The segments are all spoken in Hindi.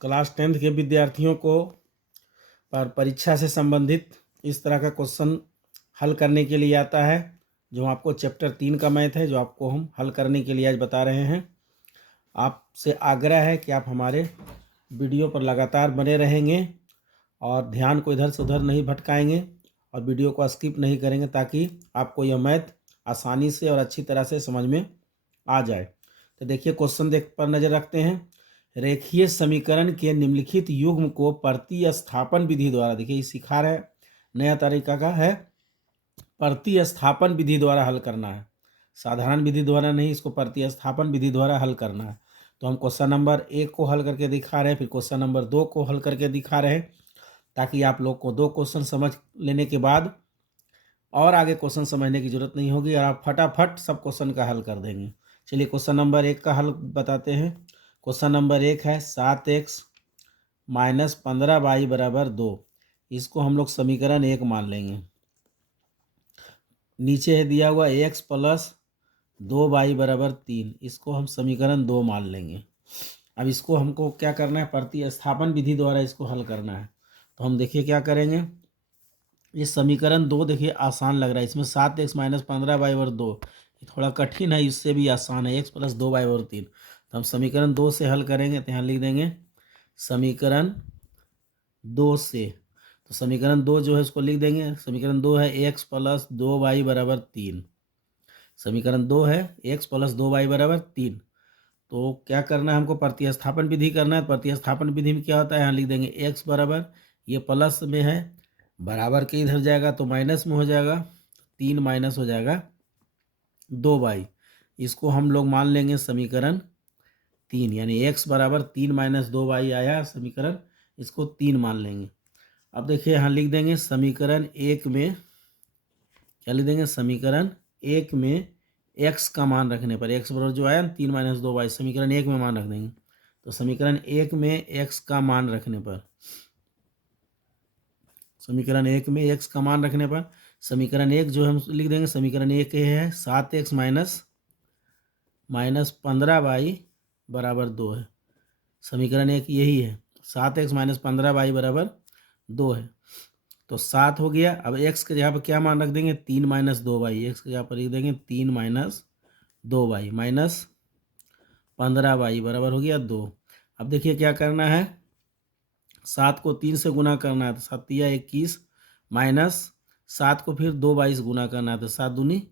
क्लास 10th के विद्यार्थियों को पर परीक्षा से संबंधित इस तरह का क्वेश्चन हल करने के लिए आता है, जो आपको चैप्टर 3 का मैथ है, जो आपको हम हल करने के लिए आज बता रहे हैं। आपसे आग्रह है कि आप हमारे वीडियो पर लगातार बने रहेंगे और ध्यान को इधर से उधर नहीं भटकाएंगे और वीडियो को स्किप नहीं करेंगे, ताकि आपको यह मैथ आसानी से और अच्छी तरह से समझ में आ जाए। तो देखिए, क्वेश्चन पर नज़र रखते हैं। रेखीय समीकरण के निम्नलिखित युग्म को प्रतिस्थापन विधि द्वारा, देखिए सिखा रहे, नया तरीका का है, प्रतिस्थापन विधि द्वारा हल करना है। साधारण विधि द्वारा नहीं, इसको प्रतिस्थापन विधि द्वारा हल करना है। तो हम क्वेश्चन नंबर 1 को हल करके दिखा रहे हैं, फिर क्वेश्चन नंबर 2 को हल करके दिखा रहे हैं, ताकि आप लोग को 2 क्वेश्चन समझ लेने के बाद और आगे क्वेश्चन समझने की जरूरत नहीं होगी और आप फटाफट सब क्वेश्चन का हल कर देंगे। चलिए क्वेश्चन नंबर 1 का हल बताते हैं। क्वेश्चन नंबर 1 है 7x माइनस 15y बराबर 2। इसको हम लोग समीकरण 1 मान लेंगे। नीचे है दिया हुआ x प्लस 2y बराबर 3, इसको हम समीकरण 2 मान लेंगे। अब इसको हमको क्या करना है, प्रतिस्थापन विधि द्वारा इसको हल करना है। तो हम देखिए क्या करेंगे। ये समीकरण 2 देखिए आसान लग रहा है, इसमें 7x माइनस 15y बराबर 2, ये थोड़ा कठिन है, इससे भी आसान है, x प्लस 2y बराबर 3। तो हम समीकरण 2 से हल करेंगे, तो यहाँ लिख देंगे समीकरण 2 से। तो समीकरण 2 जो है उसको लिख देंगे, समीकरण 2 है x प्लस 2y बराबर 3। समीकरण 2 है x प्लस 2y बराबर 3। तो क्या करना है, हमको प्रतिस्थापन विधि करना है। प्रतिस्थापन विधि में क्या होता है, यहाँ लिख देंगे x बराबर, ये प्लस में है, बराबर के इधर जाएगा तो माइनस में हो जाएगा, 3 माइनस हो जाएगा 2y। इसको हम लोग मान लेंगे समीकरण 3, यानी x बराबर 3 माइनस 2y आया समीकरण, इसको 3 मान लेंगे। अब देखिए यहाँ लिख देंगे समीकरण 1 में, क्या लिख देंगे, समीकरण 1 में x का मान रखने पर, x बराबर जो आया ना 3 माइनस 2y, समीकरण 1 में मान रख देंगे। तो समीकरण 1 में x का मान रखने पर, समीकरण 1 में x का मान रखने पर, समीकरण 1 जो हम लिख देंगे, समीकरण 1 ये है 7x माइनस 15y बराबर 2 है। समीकरण 1 यही है, 7x माइनस 15y बराबर 2 है। तो 7 हो गया। अब x के जगह पर क्या मान रख देंगे, 3 माइनस 2y, x के जगह पर लिख देंगे 3 माइनस 2y माइनस 15y बराबर हो गया 2। अब देखिए क्या करना है, 7 को 3 से गुना करना है, तो 7 या 21 माइनस 7 को फिर 2y से गुना करना है, तो 7 दूनी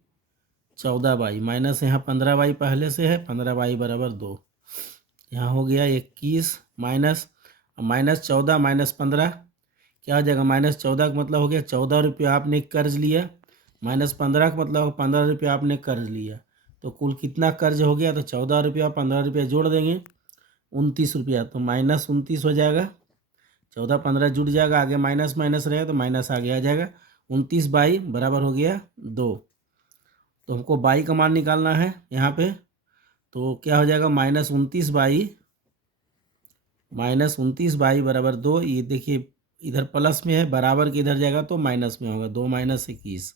14y माइनस यहाँ 15y पहले से है, 15y बराबर 2। यहाँ हो गया 21 माइनस 14 माइनस 15 क्या हो जाएगा, माइनस 14 का मतलब हो गया 14 रुपया आपने कर्ज लिया, माइनस 15 का मतलब 15 रुपया आपने कर्ज लिया। तो कुल कितना कर्ज हो गया, तो 14 रुपया 15 रुपया जोड़ देंगे 29 रुपया, तो माइनस 29 हो जाएगा। 14 15 जुड़ जाएगा, आगे माइनस माइनस रहेगा तो माइनस आगे आ जाएगा। 29 बाई बराबर हो गया 2। तो हमको बाई का मान निकालना है यहाँ पे, तो क्या हो जाएगा, माइनस 29 बाई बराबर 2। ये देखिए इधर प्लस में है, बराबर के इधर जाएगा तो माइनस में होगा, 2 माइनस 21,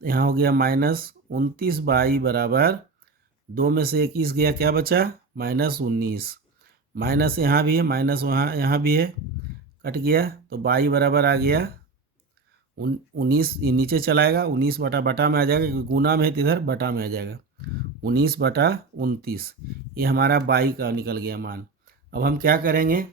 यहाँ हो गया माइनस 29 बाई बराबर 2 में से 21 गया, क्या बचा, माइनस 19। माइनस यहाँ भी है, माइनस वहाँ यहाँ भी है, कट गया, तो बाई बराबर आ गया 19। ये नीचे चलाएगा, 19 बटा बटा में आ जाएगा, क्योंकि गुना में है तो इधर बटा में आ जाएगा, 19 बटा 29। ये हमारा बाई का निकल गया मान। अब हम क्या करेंगे,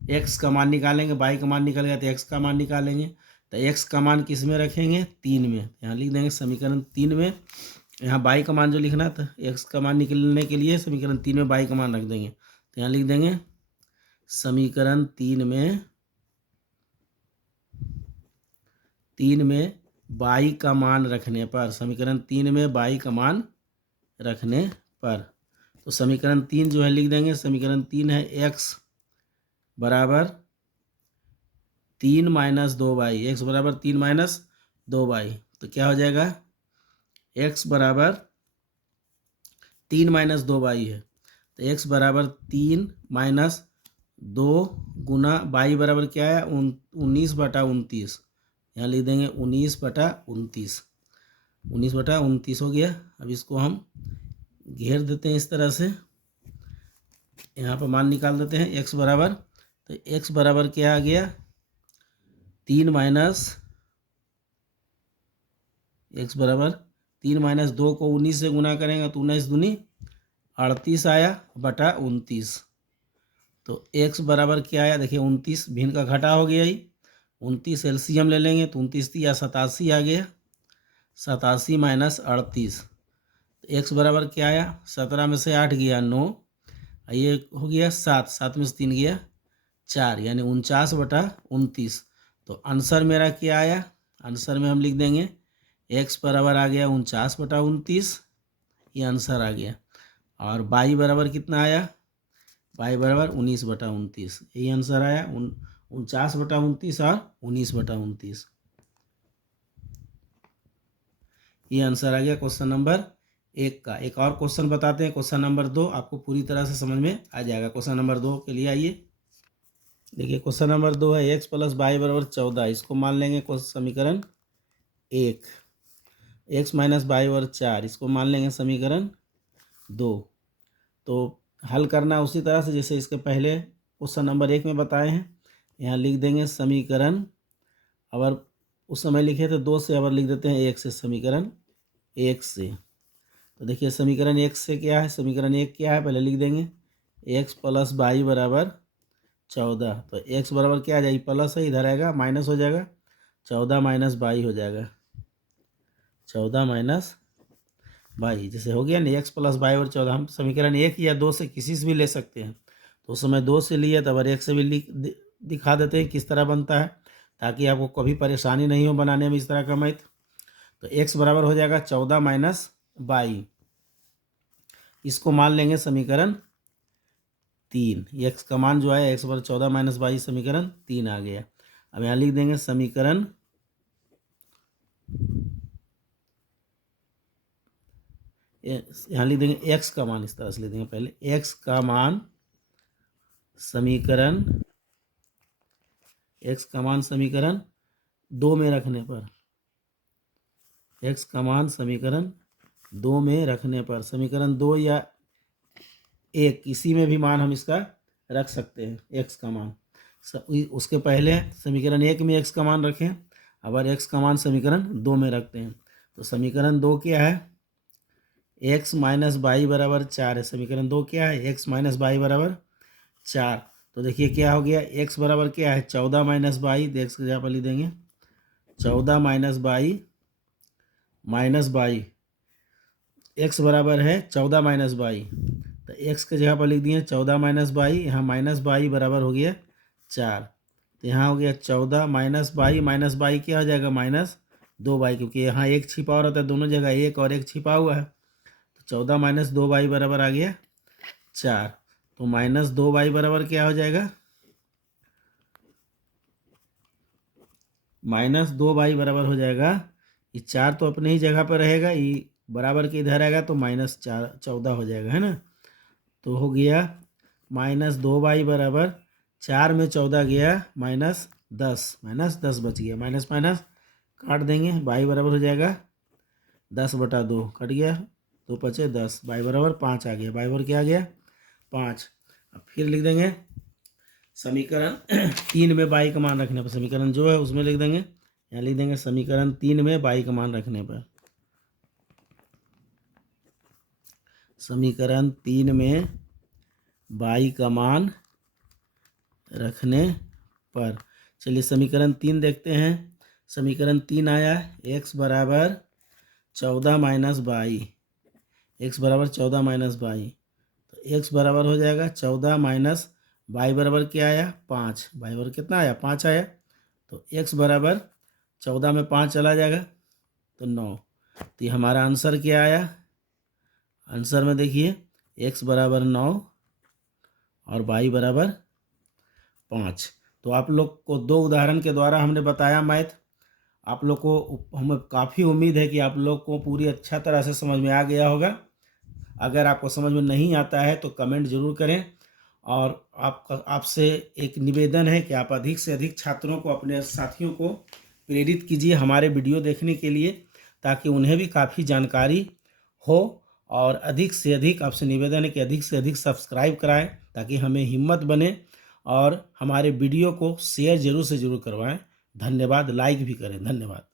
x का मान निकालेंगे, बाई का मान निकल गया तो x का मान निकालेंगे। तो x का मान किस में रखेंगे, 3 में, यहाँ लिख देंगे समीकरण 3 में। यहाँ बाई का मान जो लिखना था, x का मान निकलने के लिए समीकरण 3 में बाई का मान रख देंगे। तो यहाँ लिख देंगे समीकरण 3 में बाई का मान रखने पर, समीकरण 3 में बाई का मान रखने पर, तो समीकरण 3 जो है लिख देंगे, समीकरण 3 है x बराबर 3 माइनस 2y, एक्स बराबर 3 माइनस 2y, तो क्या हो जाएगा, x बराबर 3 माइनस 2y है, तो x बराबर 3 माइनस 2 गुना y बराबर क्या है, 19 बटा 29, यहाँ लिख देंगे 19 बटा 29, 19 बटा 29 हो गया। अब इसको हम घेर देते हैं इस तरह से, यहाँ पर मान निकाल देते हैं x बराबर, तो x बराबर क्या आ गया 3 माइनस x बराबर 3 माइनस 2 को 19 से गुना करेंगे तो 19 दूनी 38 आया बटा 29। तो x बराबर क्या आया देखिए 29, भिन्न का घटा हो गया ही, 29 एलसीएम ले लेंगे तो 29 या 87 आ गया, 87 माइनस 38। तो x बराबर क्या आया 17 में से 8 गया 9, ये हो गया 7, 7 में से 3 गया 4, यानी 49 बटा 29। तो आंसर मेरा क्या आया, आंसर में हम लिख देंगे x बराबर आ गया 49 बटा 29, ये आंसर आ गया। और y बराबर कितना आया, y बराबर 19 बटा 29, यही आंसर आया 49 बटा 29 और 19 बटा 29, ये आंसर आ गया क्वेश्चन नंबर 1 का। एक और क्वेश्चन बताते हैं, क्वेश्चन नंबर 2, आपको पूरी तरह से समझ में आ जाएगा। क्वेश्चन नंबर 2 के लिए आइए, देखिए क्वेश्चन नंबर 2 है x प्लस वाई बराबर 14, इसको मान लेंगे समीकरण 1। x माइनस वाई बराबर 4, इसको मान लेंगे समीकरण 2। तो हल करना उसी तरह से जैसे इसके पहले क्वेश्चन नंबर 1 में बताए हैं। यहाँ लिख देंगे समीकरण, अगर उस समय लिखे थे 2 से, अब लिख देते हैं 1 से, समीकरण 1 से। तो देखिए समीकरण 1 से क्या है, समीकरण 1 क्या है पहले लिख देंगे x प्लस वाई बराबर 14। तो x बराबर क्या आ जाएगी, प्लस है, इधर आएगा माइनस हो जाएगा, 14 माइनस वाई हो जाएगा, 14 माइनस वाई, जैसे हो गया ना x प्लस वाई और 14। हम समीकरण 1 या 2 से किसी से भी ले सकते हैं, तो उस समय 2 से लिए, तब 1 से भी दिखा देते हैं किस तरह बनता है, ताकि आपको कभी परेशानी नहीं हो बनाने में इस तरह का मैथ। तो x बराबर हो जाएगा 14 माइनस वाई, इसको मान लेंगे समीकरण 3। x का मान जो है x बराबर 14 माइनस वाई, समीकरण 3 आ गया। अब यहाँ लिख देंगे समीकरण, यहाँ लिख देंगे x का मान, इस तरह से लिख देंगे पहले x का मान समीकरण, x का मान समीकरण 2 में रखने पर, x का मान समीकरण 2 में रखने पर, समीकरण 2 या 1 किसी में भी मान हम इसका रख सकते हैं x का मान। उसके पहले समीकरण 1 में x का मान रखें, अगर x का मान समीकरण 2 में रखते हैं, तो समीकरण 2 क्या है, x माइनस वाई बराबर 4 है। समीकरण 2 क्या है, x माइनस वाई बराबर 4। तो देखिए क्या हो गया, x बराबर क्या है 14 माइनस वाई, x की जगह पर लिख देंगे 14 minus y minus y, x बराबर है 14 माइनस वाई, तो x की जगह पर लिख दिए 14 माइनस वाई, यहाँ माइनस वाई बराबर हो गया 4। तो यहाँ हो गया 14 माइनस वाई क्या हो जाएगा माइनस 2 वाई, क्योंकि यहाँ 1 छिपा हुआ रहता है, दोनों जगह 1 और 1 छिपा हुआ है। तो 14 माइनस 2 वाई बराबर आ गया 4। तो माइनस 2 वाई बराबर क्या हो जाएगा, माइनस 2 वाई बराबर हो जाएगा, ये 4 तो अपने ही जगह पर रहेगा, ये बराबर के इधर आएगा तो माइनस 14 हो जाएगा, है ना। तो हो गया माइनस 2 वाई बराबर 4 में 14 गया माइनस 10, माइनस 10 बच गया, माइनस माइनस काट देंगे, वाई बराबर हो जाएगा 10 बटा 2, कट गया 2 बचे 10, वाई बराबर 5 आ गया, वाई बराबर क्या आ गया 5। अब फिर लिख देंगे समीकरण 3 में वाई का मान रखने पर, समीकरण जो है उसमें लिख देंगे, यहाँ लिख देंगे समीकरण 3 में वाई का मान रखने पर, समीकरण 3 में वाई का मान रखने पर। चलिए समीकरण 3 देखते हैं। समीकरण 3 आया x बराबर 14 माइनस वाई, एक्स बराबर 14 माइनस वाई, तो x बराबर हो जाएगा 14 माइनस वाई बराबर क्या आया 5, वाई बराबर कितना आया 5 आया, तो x बराबर 14 में 5 चला जाएगा तो 9। तो ये हमारा आंसर क्या आया, आंसर में देखिए x बराबर 9 और y बराबर 5। तो आप लोग को 2 उदाहरण के द्वारा हमने बताया मैथ, आप लोग को हमें काफ़ी उम्मीद है कि आप लोग को पूरी अच्छा तरह से समझ में आ गया होगा। अगर आपको समझ में नहीं आता है तो कमेंट ज़रूर करें, और आपसे एक निवेदन है कि आप अधिक से अधिक छात्रों को, अपने साथियों को प्रेरित कीजिए हमारे वीडियो देखने के लिए, ताकि उन्हें भी काफ़ी जानकारी हो और अधिक से अधिक आपसे निवेदन है कि अधिक से अधिक सब्सक्राइब कराएं ताकि हमें हिम्मत बने, और हमारे वीडियो को शेयर ज़रूर से ज़रूर करवाएं। धन्यवाद, लाइक भी करें। धन्यवाद।